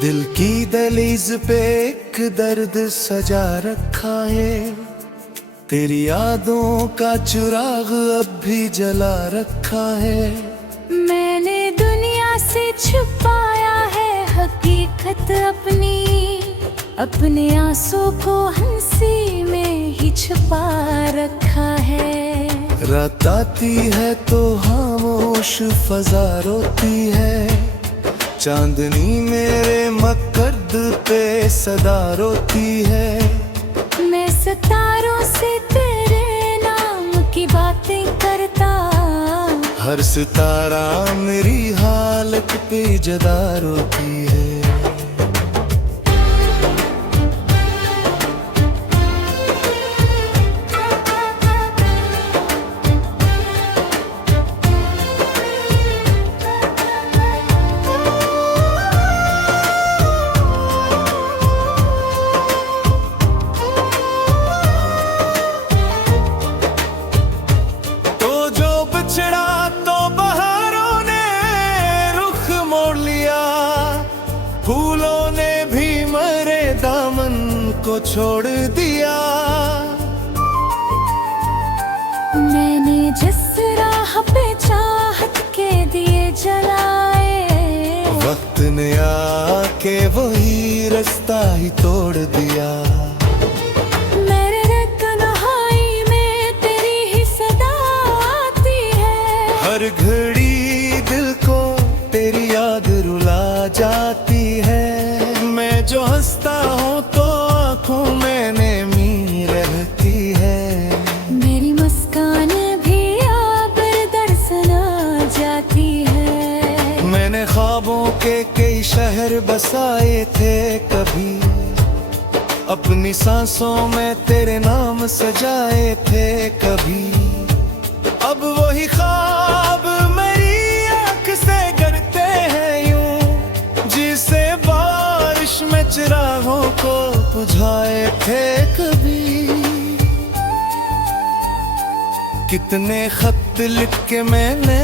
दिल की दहलीज पे एक दर्द सजा रखा है, तेरी यादों का चिराग अब भी जला रखा है। मैंने दुनिया से छुपाया है हकीकत अपनी, अपने आंसू को हंसी में ही छुपा रखा है। रात आती है तो खामोश फजा रोती है, चांदनी मेरे मकर्द पे सदा रोती है। मैं सितारों से तेरे नाम की बातें करता, हर सितारा मेरी हालत पे जदा रोती है। फूलों ने भी मरे दामन को छोड़ दिया, मैंने जिस राह पे चाहत के दिए जलाए, वक्त ने आके वही रास्ता ही तोड़ दिया। मेरे तन्हाई में तेरी ही सदा आती है, हर घड़ी दिल को तेरी याद रुला जाती है। मैं जो हंसता हूँ तो आँखों में नमी रहती है, मेरी मुस्कान भी आबर दर्शन आ जाती है। मैंने ख्वाबों के कई शहर बसाए थे कभी, अपनी सांसों में तेरे नाम सजाए थे कभी। अब वही ख्वाब मेरी आँख से गिरते हैं यूं, जिसे बारिश में चिरागों को बुझाए थे कभी। कितने खत लिख के मैंने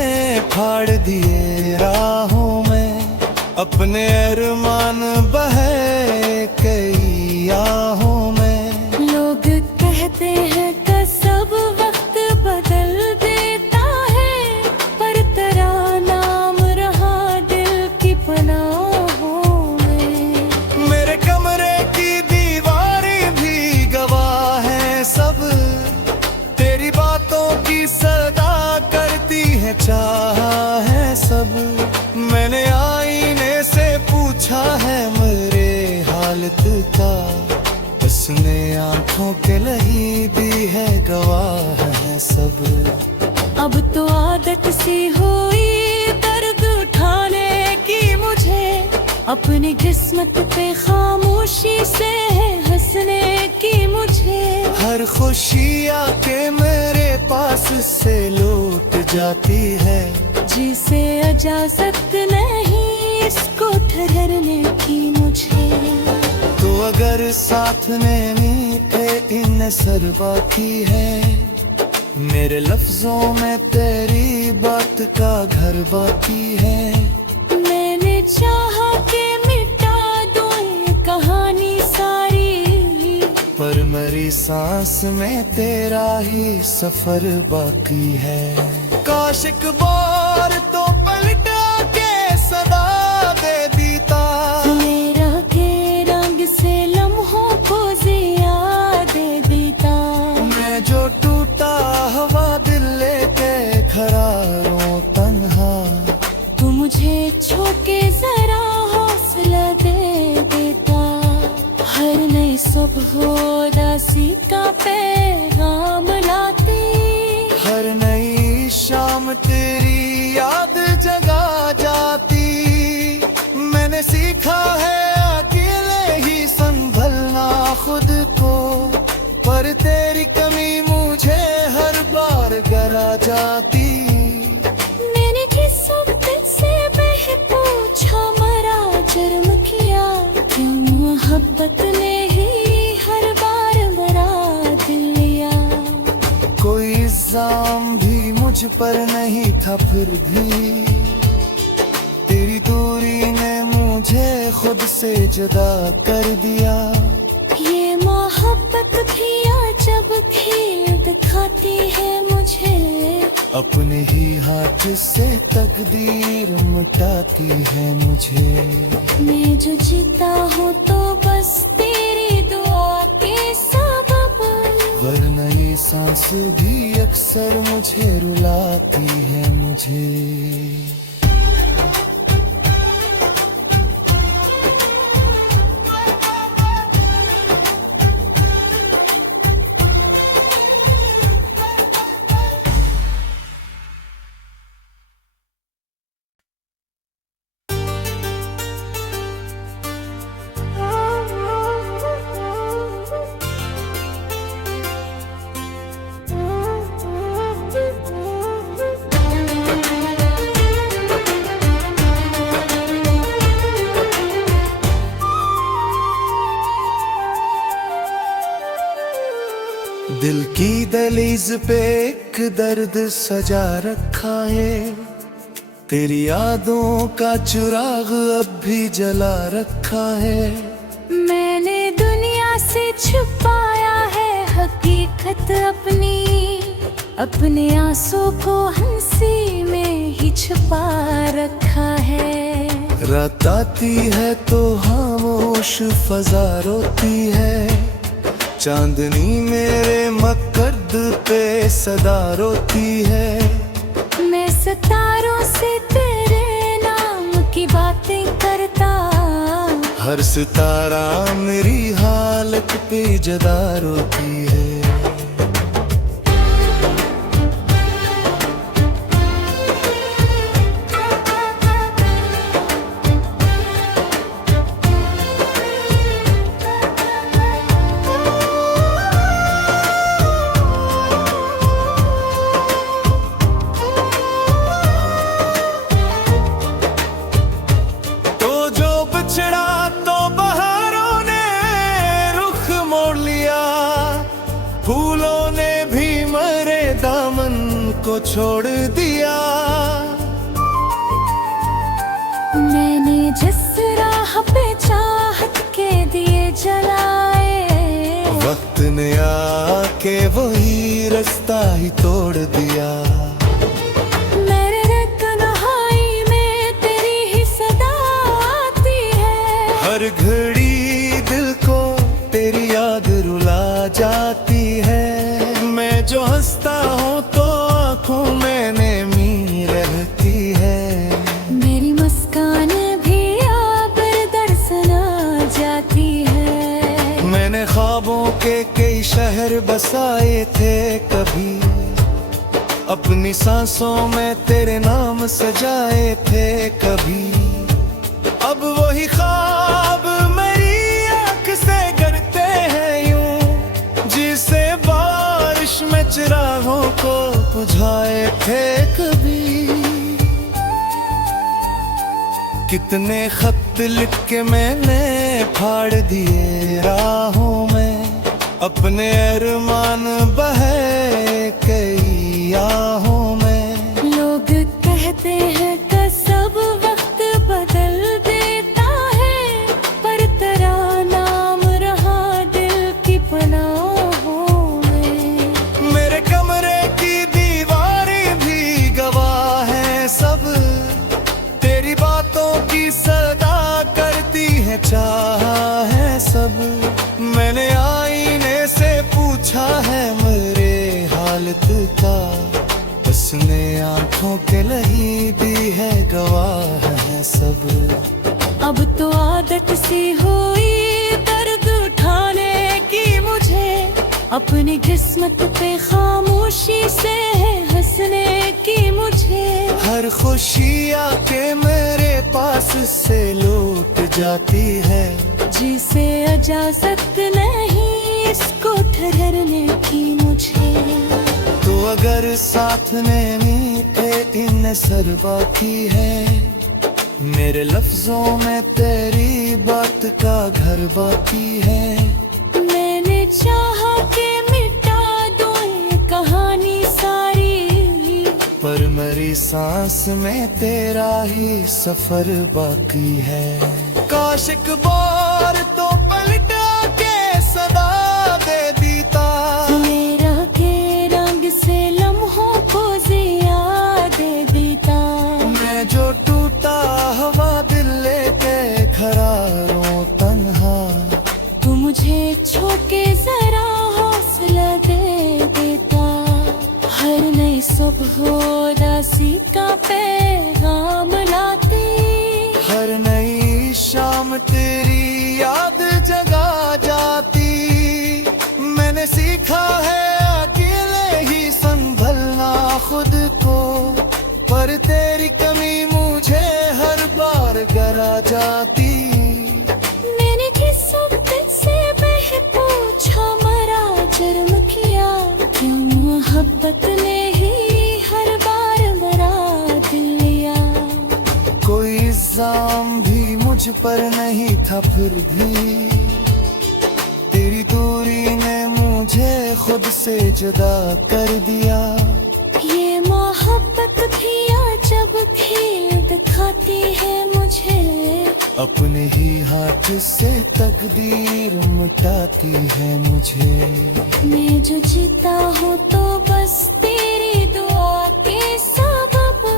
फाड़ दिए राहों में, अपने अरमान बहे कई आहों में। लोग कहते हैं कि सब वक्त बदल देता है, पर तेरा नाम रहा दिल की पनाहों में। मेरे कमरे की दीवारें भी गवाह है सब, तेरी बातों की सदा करती है चाह है सब। मैंने आईने से पूछा है मेरे हालत का, उसने आंखों के लही दी है गवाह है सब। अब तो आदत सी हुई दर्द उठाने की मुझे, अपनी किस्मत पे खामोशी से हंसने की मुझे। हर खुशी आके मेरे पास से लूट जाती है, जिसे इजाजत नहीं इसको ठहरने की मुझे। तो अगर साथ में मीठे इन सर बाकी है, मेरे लफ्जों में तेरी बात का घर बाकी है। मैंने चाहा कि मिटा दूं ये कहानी सारी, पर मेरी सांस में तेरा ही सफर बाकी है। काश एक बार तो पलटा के सदा दे दीता, मेरा के रंग से लम्हों को जिया दे देता। मैं जो टूटा हवा दिल लेके खड़ा रो तन्हा, तू मुझे छू के जरा हौसला दे देता। हर नई सुबह उदासी का पैगाम लाती, हर नई शाम तेरी याद जगा जाती। मैंने सीखा है अकेले ही संभलना खुद को, पर तेरी कमी मुझे हर बार गला जाती। मैंने जिस वक्त से बह पूछा मरा जुर्म किया, क्यों मोहब्बत ने ही हर बार मरा दिल लिया। कोई इल्जाम भी मुझ पर नहीं था, फिर भी तेरी दूरी ने मुझे मुझे खुद से जुदा कर दिया। ये मोहब्बत भी अजब खेल दिखाती है मुझे, अपने ही हाथ से तकदीर मिटाती है मुझे। मैं जो जीता हूँ तो बस तेरी दुआ के सबब, वरना ये सांस भी अक्सर मुझे रुलाती है मुझे। दिल की दहलीज पे एक दर्द सजा रखा है, तेरी यादों का चिराग अब भी जला रखा है। मैंने दुनिया से छुपाया है हकीकत अपनी, अपने आंसू को हंसी में ही छुपा रखा है। रात आती है तो खामोश फजा रोती है, चांदनी मेरे मकर्द पे सदा रोती है। मैं सितारों से तेरे नाम की बातें करता, हर सितारा मेरी हालत पे जदा रोती है। फूलों ने भी मरे दामन को छोड़ दिया। मैंने जिस राह पे चाहत के दिए जलाए, वक्त ने आके वही रास्ता ही तोड़ दिया। मेरे तन्हाई में तेरी ही सदा आती है, हर घड़ी दिल को तेरी याद रुला जाती है। मैं जो हंसता हूँ तो आँखों में नमी रहती है, मेरी मुस्कान भी अब दर्शन आ जाती है। मैंने ख्वाबों के कई शहर बसाए थे कभी, अपनी सांसों में तेरे नाम सजाए थे कभी। अब वही ख्वाब मेरी आँख से करते हैं यूं, जिसे बारिश में चिरागों को बुझाए थे कभी। कितने खत लिख के मैंने फाड़ दिए राहों में, अपने अरमान बहे कई आहों में। लोग कहते हैं कि सब वक्त बदल देता है, पर तेरा नाम रहा दिल की पनाहों में। मेरे कमरे की दीवारें भी गवाह है सब, तेरी बातों की सदा करती है चाह है सब। मैंने आईने से पूछा है मेरे हालत का, उसने आंखों के लही दी है गवाह है सब। अब तो आदत सी हुई दर्द उठाने की मुझे, अपनी किस्मत पे खामोशी से हंसने की मुझे। हर खुशी आके मेरे पास से लौट जाती है, जिसे इजाजत नहीं इसको ठहरने की मुझे। तो अगर साथ में मीठे इन सर बाकी है, मेरे लफ्जों में तेरी बात का घर बाकी है। मैंने चाहा कि मिटा दूं ये कहानी सारी, पर मेरी सांस में तेरा ही सफर बाकी है। आशिक बार तो पलटा के सदा दे दीता, मेरा के रंग से लम्हों को जिया दे देता। मैं जो टूटा हवा दिल लेके खड़ा रो तन्हा, तू मुझे छोके जरा हौसला दे देता। हर नई सुबह उदासी का पैगाम लाती, हर नई शाम तेरी याद जगा जाती। मैंने सीखा है अकेले ही संभलना खुद को, पर तेरी कमी मुझे हर बार गला जाती। मैंने किस्मत से बह पूछा मरा जुर्म किया, क्यों मोहब्बत ने ही हर बार मरा दिल लिया। कोई इल्जाम भी मुझ पर नहीं था, फिर भी तेरी दूरी ने मुझे खुद से जुदा कर दिया। ये मोहब्बत भी अजब खेल दिखाती है मुझे, अपने ही हाथ से तकदीर मिटाती है मुझे। मैं जो जीता हूँ तो बस तेरी दुआ के सबब,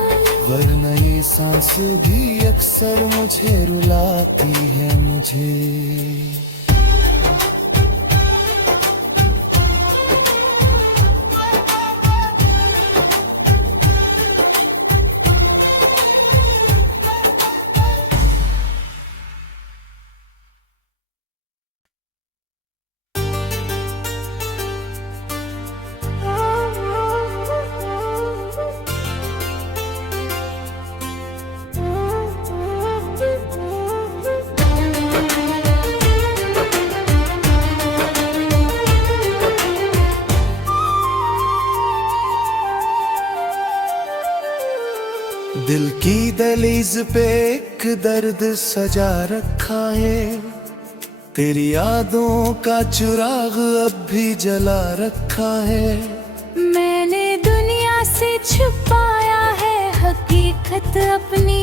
वरना ये सांस भी अक्सर मुझे रुलाती है मुझे। दिल की दहलीज पे एक दर्द सजा रखा है, तेरी यादों का चिराग अब भी जला रखा है। मैंने दुनिया से छुपाया है हकीकत अपनी,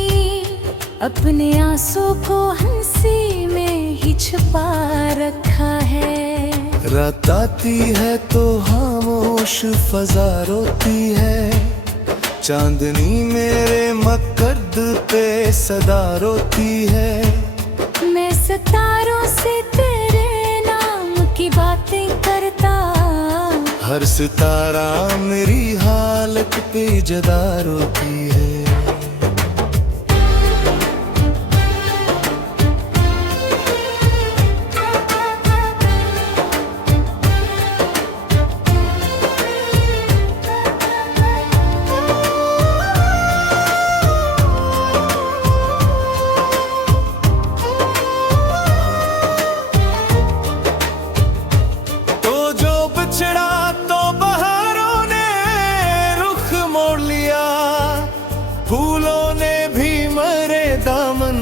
अपने आंसू को हंसी में ही छुपा रखा है। रात आती है तो खामोश फजा रोती है, चांदनी मेरे मकद पे सदा रोती है। मैं सितारों से तेरे नाम की बातें करता, हर सितारा मेरी हालत पे जदा रोती है। फूलों ने भी मरे दामन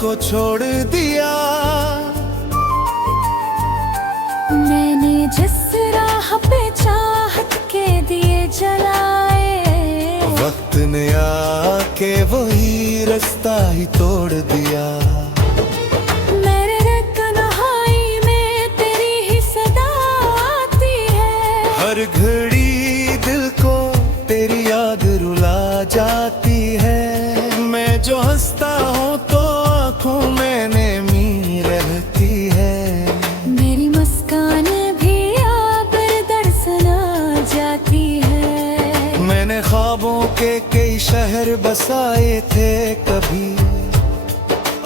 को छोड़ दिया, मैंने जिस राह पे चाहत के दिए जलाए, वक्त ने आके वही रास्ता ही तोड़ दिया। मेरे तन्हाई में तेरी ही सदा आती है, हर घड़ी दिल को तेरी याद रुला जाती है। मैं जो हंसता हूँ तो आँखों में नमी रहती है, मेरी मुस्कान भी आबर दर्शन आ जाती है। मैंने ख्वाबों के कई शहर बसाए थे कभी,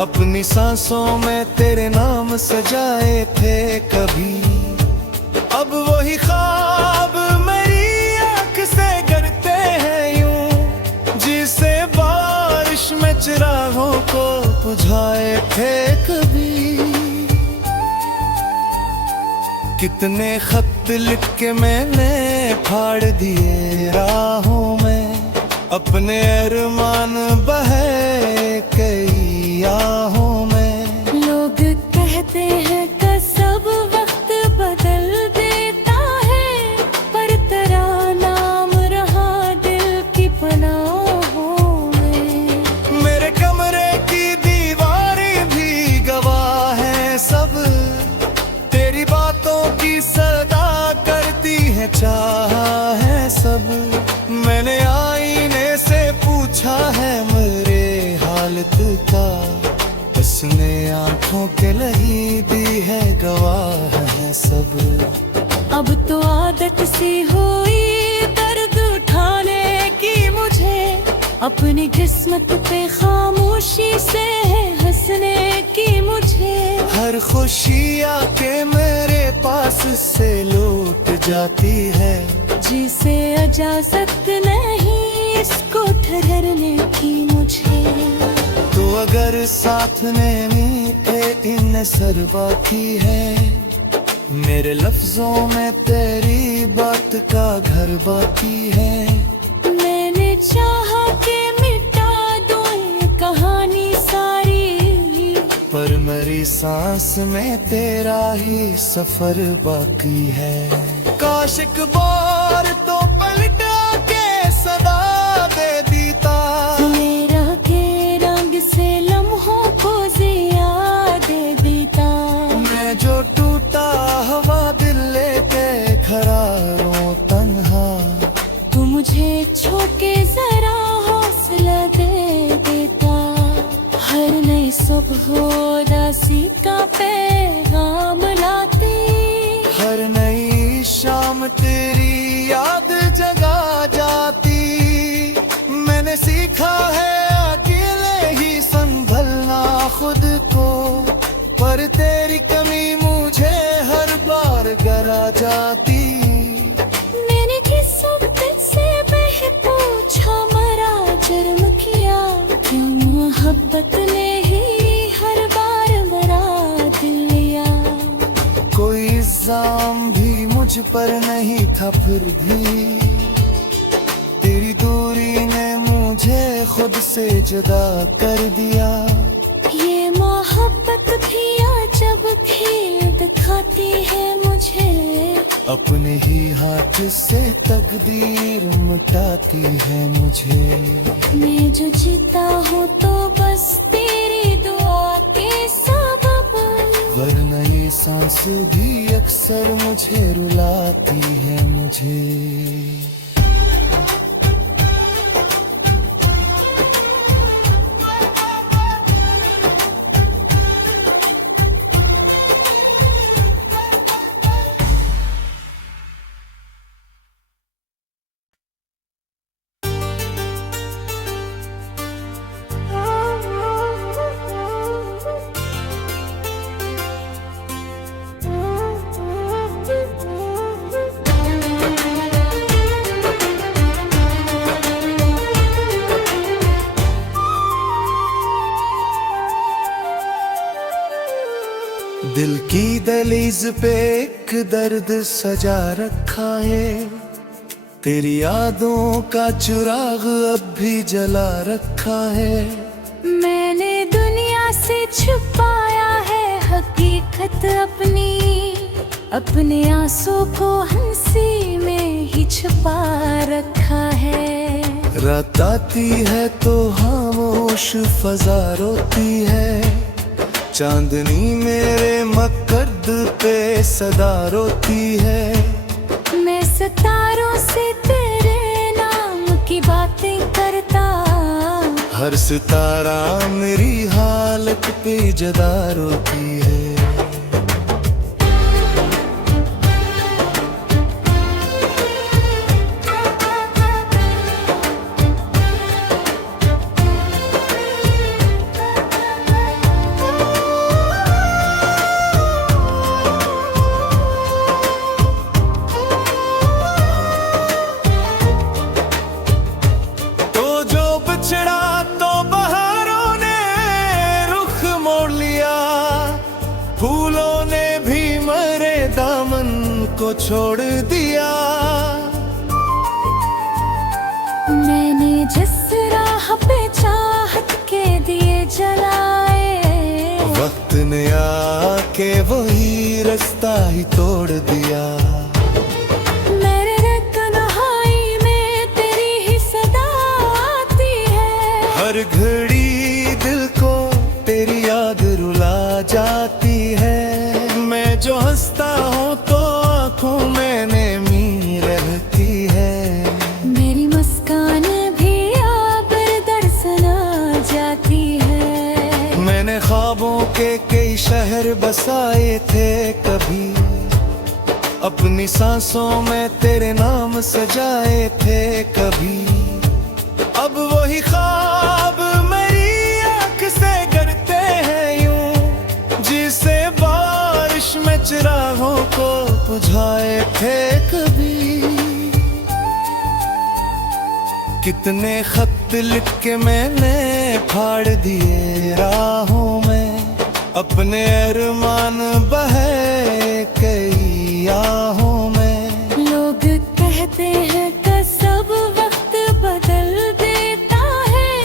अपनी सांसों में तेरे नाम सजाए थे कभी। अब वही ख्वाब मेरी आँख से गिरते हैं यूं, जिसे बारिश में चिरागों को बुझाए थे कभी। कितने खत लिख के मैंने फाड़ दिए राहों में, अपने अरमान बहे कई आहों में। लोग कहते हैं कि सब वक्त बदल देता है, पर तेरा नाम रहा दिल की पनाहों में। मेरे कमरे की दीवारें भी गवाह का, उसने आंखों के लही दी है, गवाह है सब। अब तो आदत सी हुई दर्द उठाने की मुझे, अपनी किस्मत पे खामोशी से हंसने की मुझे। हर खुशी आके मेरे पास से लौट जाती है, जिसे इजाजत नहीं इसको ठहरने की मुझे। तो अगर साथ में मीठे इन सर बाकी है, मेरे लफ्जों में तेरी बात का घर बाकी है। मैंने चाहा कि मिटा दूं ये कहानी सारी, पर मेरी सांस में तेरा ही सफर बाकी है। काश एक बार तो पलटा के सदा दे दीता, मेरा के रंग से लम्हों को जिया दे देता। मैं जो टूटा हवा दिल लेके खड़ा रो तन्हा, तू मुझे छू के जरा हौसला दे देता। हर नई सुबह उदासी का पैगाम लाती, हर नई शाम तेरी याद जगा जाती। मैंने सीखा है अकेले ही संभलना खुद को, पर तेरी कमी मुझे हर बार गला जाती। मैंने किस्मत से बह पूछा मरा जुर्म किया, क्यों मोहब्बत ने ही हर बार मरा दिल लिया। कोई इल्जाम भी मुझ पर नहीं था, फिर भी तेरी दूरी ने मुझे खुद से जुदा कर दिया। ये मोहब्बत भी अजब खेल दिखाती है मुझे, अपने ही हाथ से तकदीर मिटाती है मुझे। मैं जो जीता हूँ तो बस तेरी दुआ के सबब, वरना ये सांस भी अक्सर मुझे रुलाती है मुझे। दिल की दहलीज पे एक दर्द सजा रखा है, तेरी यादों का चिराग अब भी जला रखा है। मैंने दुनिया से छुपाया है हकीकत अपनी, अपने आंसू को हंसी में ही छुपा रखा है। रात आती है तो खामोश फजा रोती है, चांदनी मेरे मकद पे सदा रोती है। मैं सितारों से तेरे नाम की बातें करता, हर सितारा मेरी हालत पे जदा रोती है। फूलों ने भी मरे दामन को छोड़ दिया, मैंने जिस राह पे चाहत के दिए जलाए, वक्त ने आके वही रास्ता ही तोड़ दिया। मेरे तन्हाई में तेरी ही सदा आती है, हर घड़ी दिल को तेरी याद रुला जाती है। मैं जो हंसता हूँ तो आँखों में नमी रहती है, मेरी मुस्कान भी अब दर्शन आ जाती है। शहर बसाए थे कभी, अपनी सांसों में तेरे नाम सजाए थे कभी। अब वही ख्वाब मेरी आंख से करते हैं यूं, जिसे बारिश में चिरागों को बुझाए थे कभी। कितने खत लिख के मैंने फाड़ दिए राहों में, अपने अरमान बहे कई आहों में। लोग कहते हैं कि सब वक्त बदल देता है,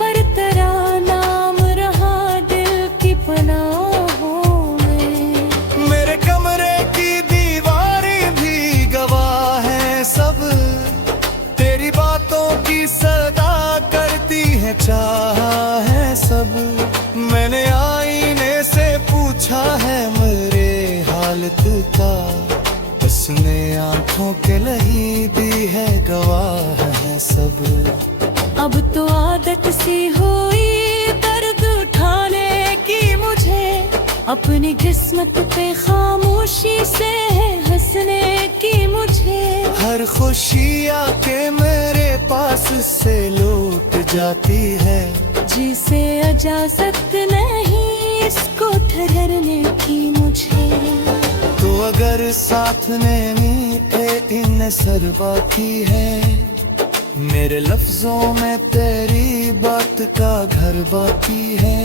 पर तेरा नाम रहा दिल की पनाहों में। मेरे कमरे की दीवारें भी गवाह हैं सब, तेरी बातों की सदा करती है चाह है सब। मैंने आईने से पूछा है मेरे हालत का, उसने आंखों के लही दी है गवाह है सब। अब तो आदत सी हुई दर्द उठाने की मुझे, अपनी किस्मत पे खामोशी से हंसने की मुझे। हर खुशी आके मेरे पास से लौट जाती है, जिसे इजाजत नहीं इसको ठहरने की मुझे। तो अगर साथ में मीठे इन सर बाकी है, मेरे लफ्जों में तेरी बात का घर बाकी है।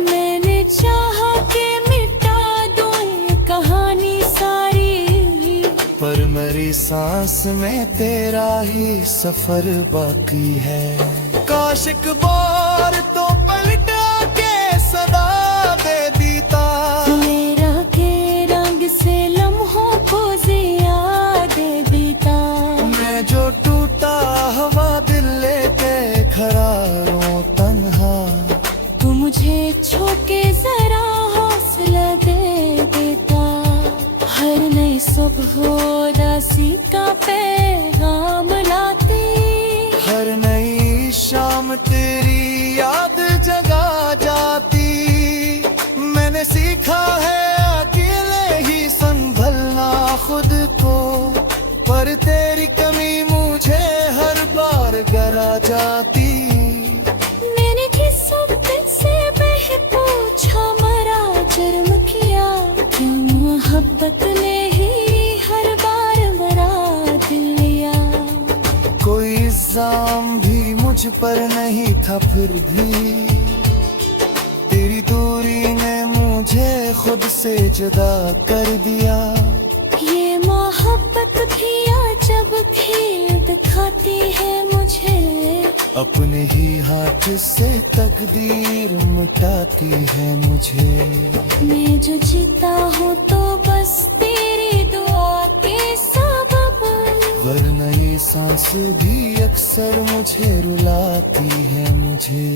मैंने चाहा कि मिटा दूं ये कहानी सारी, पर मेरी सांस में तेरा ही सफर बाकी है। काश एक बार तो पलटा के सदा दे दीता, मेरा के रंग से लम्हों को जिया दे देता। मैं जो टूटा हवा दिल लेके खड़ा रो तन्हा, तू मुझे छू के जरा हौसला दे देता। हर नई सुबह उदासी का पैगाम लाती, हर नई शाम तेरी याद जगा जाती। मैंने सीखा है अकेले ही संभलना खुद को, पर तेरी कमी मुझे हर बार गरा जाती। मैंने किस वक्त से बह पूछा मरा जुर्म किया, क्यों मोहब्बत ने ही हर बार मरा दिल लिया। कोई इल्जाम भी मुझ पर नहीं था, फिर भी तेरी दूरी ने मुझे खुद से जुदा कर दिया। ये मोहब्बत भी अजब खेल दिखाती है मुझे, अपने ही हाथ से तकदीर मिटाती है मुझे। मैं जो जीता हूँ तो बस तेरी दुआ के सबब, वरना ये सांस भी अक्सर मुझे रुलाती है मुझे।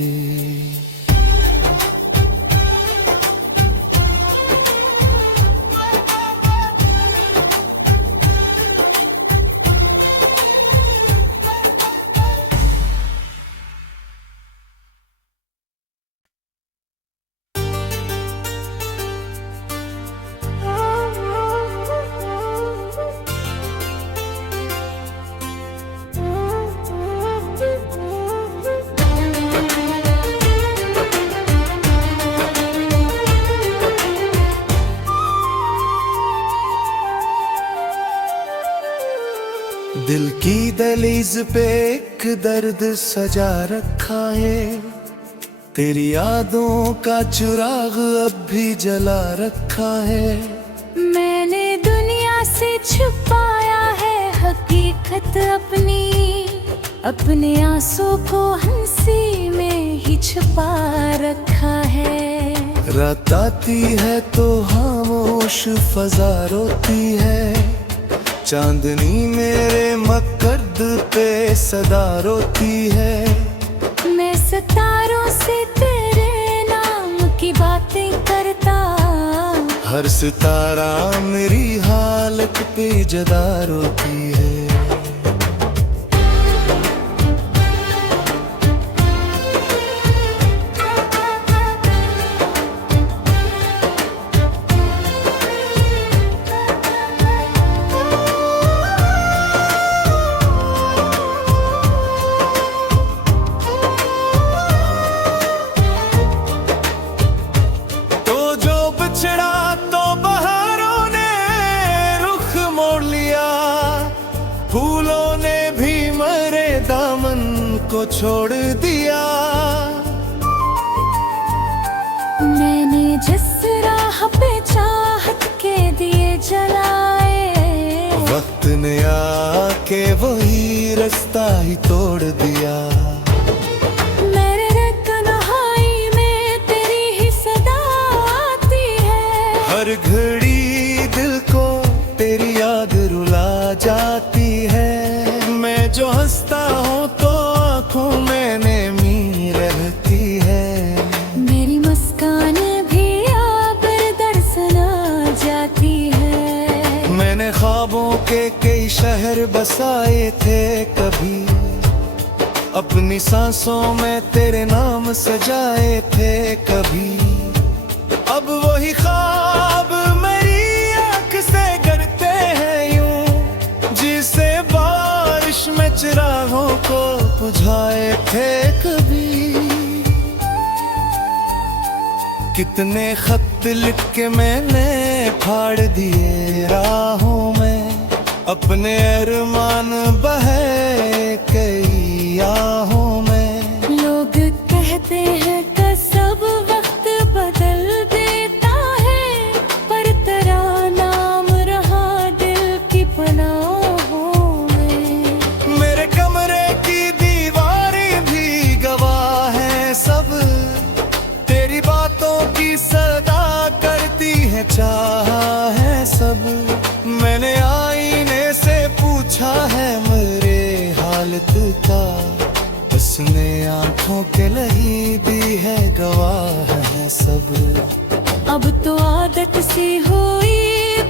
दिल की दहलीज पे एक दर्द सजा रखा है, तेरी यादों का चिराग अब भी जला रखा है। मैंने दुनिया से छुपाया है हकीकत अपनी, अपने आंसू को हंसी में ही छुपा रखा है। रात आती है तो खामोश फजा रोती है, चांदनी मेरे मकद पे सदा रोती है। मैं सितारों से तेरे नाम की बातें करता, हर सितारा मेरी हालत पे जदा रोती है। को छोड़ दिया। मैंने जिस राह पे चाहत के दिए जलाए, वक्त ने आके वही रास्ता ही तोड़ दिया। मेरे तन्हाई में तेरी ही सदा आती है, हर घड़ी दिल को तेरी याद रुला जाती है। मैं जो हंसता हूँ तो आँखों में नमी रहती है। मेरी मुस्कान भी अब दरसन आ जाती है। मैंने ख्वाबों के कई शहर बसाए थे कभी, अपनी सांसों में तेरे नाम सजाए थे कभी। अब वही ख्वाब मेरी आँख से करते हैं यूं, जिसे बारिश में चिरागों को बुझाए थे कभी। कितने खत लिख के मैंने फाड़ दिए राहों में, अपने अरमान बहे कई आहों में। लोग कहते हैं कि सब वक्त बदल देता है, पर तेरा नाम रहा दिल की पनाहों में। मेरे कमरे की दीवारें भी गवाह हैं सब, तेरी बातों की सदा करती है चाह है सब। मैंने आईने से पूछा है मेरे हालत का, उसने आंखों के लही दी है गवाह है सब। अब तो आदत सी हुई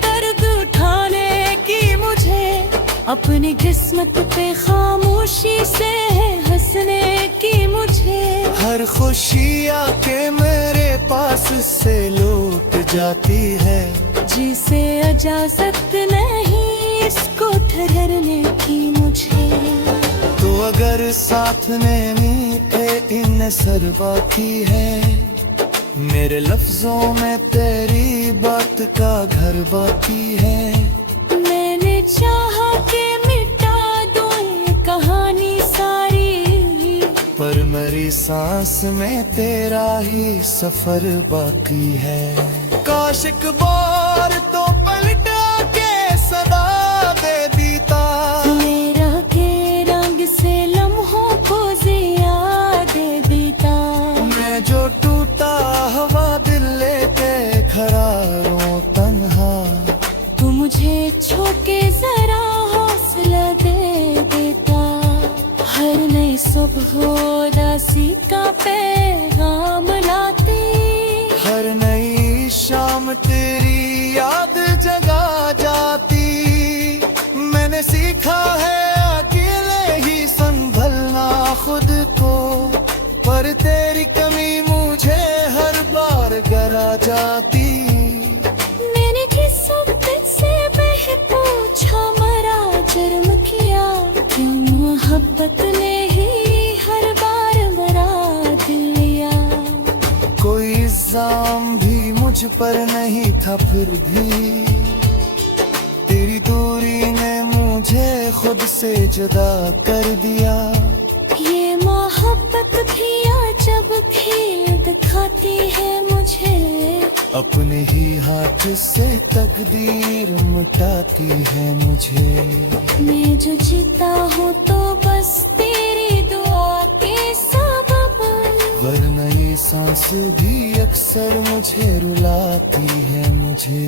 दर्द उठाने की मुझे, अपनी किस्मत पे खामोशी से हंसने की मुझे। हर खुशी आके मेरे पास से लूट जाती है, जिसे इजाजत नहीं इसको ठहरने की मुझे। तो अगर साथ में मीठे इन सर बाकी है, मेरे लफ्जों में तेरी बात का घर बाकी है। मैंने चाहा कि मिटा दूं ये कहानी सारी, पर मेरी सांस में तेरा ही सफर बाकी है। काश एक बार तो पलटा के सदा दे दीता, मेरा के रंग से लम्हों को जिया दे देता। मैं जो टूटा हवा दिल लेके खड़ा रो तन्हा, तू मुझे छोके जरा हौसला दे देता। हर नई सुबह उदासी का पैगाम लाती, हर नई शाम तेरी याद जगा जाती। मैंने सीखा है अकेले ही संभलना खुद को, पर तेरी कमी मुझे हर बार गला जाती। मैंने जिस वक्त से बह पूछा मरा जुर्म किया, क्यों मोहब्बत ने ही हर बार मरा दिया। कोई इल्जाम भी मुझ पर नहीं था, फिर भी तेरी दूरी ने मुझे खुद से जुदा कर दिया। ये मोहब्बत भी अजब खेल दिखाती है मुझे, अपने ही हाथ से तकदीर मिटाती है मुझे। मैं जो जीता हूँ तो बस तेरी दुआ के सबब, वरना ये सांस भी अक्सर मुझे रुलाती है मुझे।